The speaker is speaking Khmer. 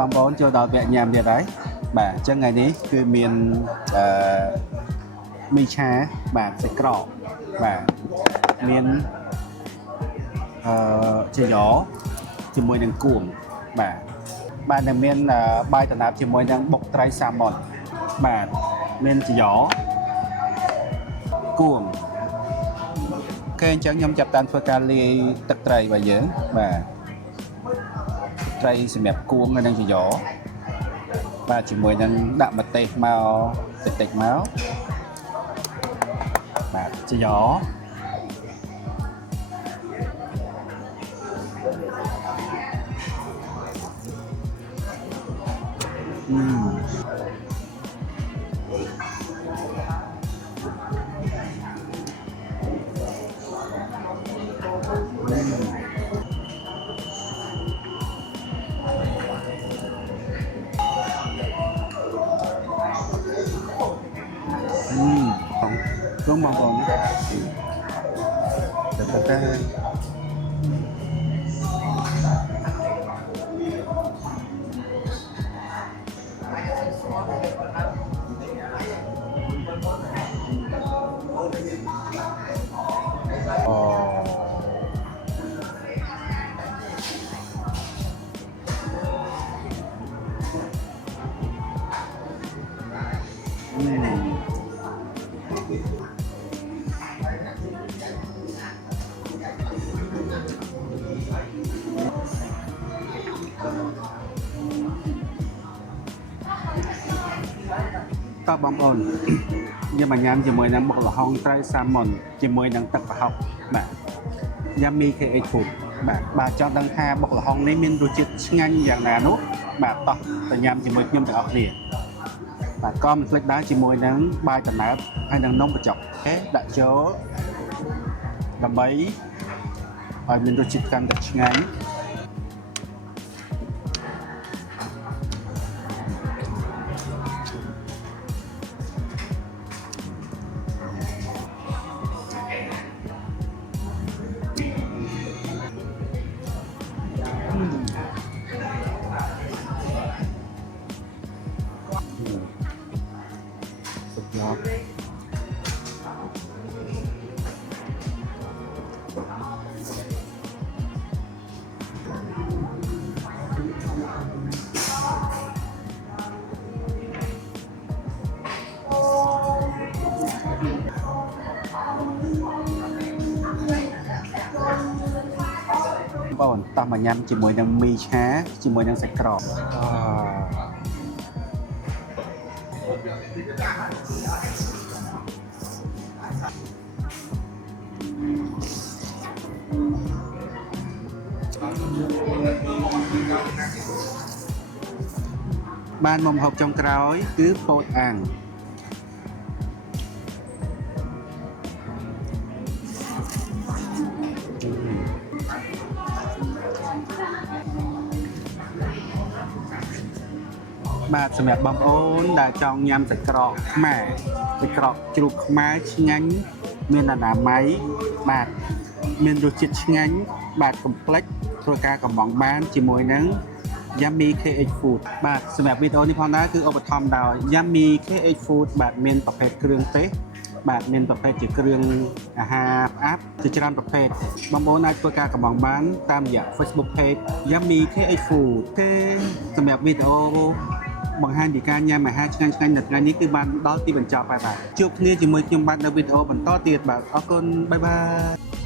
បងប្អូនចូលដល់វគ្គញ៉ាំទៀតហើយបាទអញ្ចឹងថ្ងៃនេះគឺមានមីឆាបាទសាច់ក្រកបាទមានជាយ៉ជាមួយនឹងគួងបាទនឹងមានបាយដំណើបជាមួយនឹងបុកត្រីសាម៉ុនបាទមានជាយ៉គួងគេអញ្ចឹងខ្ញុំចាប់តាំងធ្វើការលាយទឹកត្រីរបស់យើងបាទត្រីសម្រាប់គួងហើយនឹងជាយ៉បាទជាមួយនឹងដាក់ម្ទេសមកតិចមកបាទជាយ៉ของបងប្អូនតែតើបងប្អូនខ្ញុំមកញ៉ាំជាមួយនឹងបុកល្ហុងត្រីសាម៉ុនជាមួយនឹងទឹកប្រហុកបាទ Yummy KH Food បាទចង់ដឹងថាបុកល្ហុងនេះមានរសជាតិឆ្ងាញ់យ៉ាងណានោះបាទតោះទៅញ៉ាំជាមួយខ្ញុំទាំងអស់គ្នាបាទក៏មិនភ្លេចដែរជាមួយនឹងបាយដំណើបហើយនឹងនំបញ្ចុកអូខេដាក់ចូលដើម្បីឲ្យមានរសជាតិកាន់តែឆ្ងាញ់បងតោះមកញ៉ាំជាមួយនឹងមីឆាជាមួយនឹងសាច់ក្រកបានមកម្ហូបចុងក្រោយគឺពោតអាំងបាទសម្រាប់បងប្អូនដែលចង់ញ៉ាំសាច់ក្រកខ្មែរសាច់ក្រកជ្រូកខ្មែរឆ្ងាញ់មានអនាម័យបាទមានរសជាតិឆ្ងាញ់បាទកុំភ្លេចធ្វើការកំងបានជាមួយនឹង Yummy KH Food បាទសម្រាប់វីដេអូនេះផងដែរគឺឧបត្ថម្ភដោយ Yummy KH Food បាទមានប្រភេទគ្រឿងទេសបាទមានប្រភេទជាគ្រឿងអាហារផ្អាប់ជាច្រើនប្រភេទបងប្អូនអាចធ្វើការកំងបានតាមរយៈ Facebook Page Yummy KH Food ទេសម្រាប់វីដេអូបង្ហាញពីការញ៉ាំអាហារឆ្ងាញ់ៗនៅថ្ងៃនេះគឺបានដល់ទីបញ្ចប់ហើយបាទជួបគ្នាជាមួយខ្ញុំបាទនៅវីដេអូបន្តទៀតបាទអរគុណបាយបាយ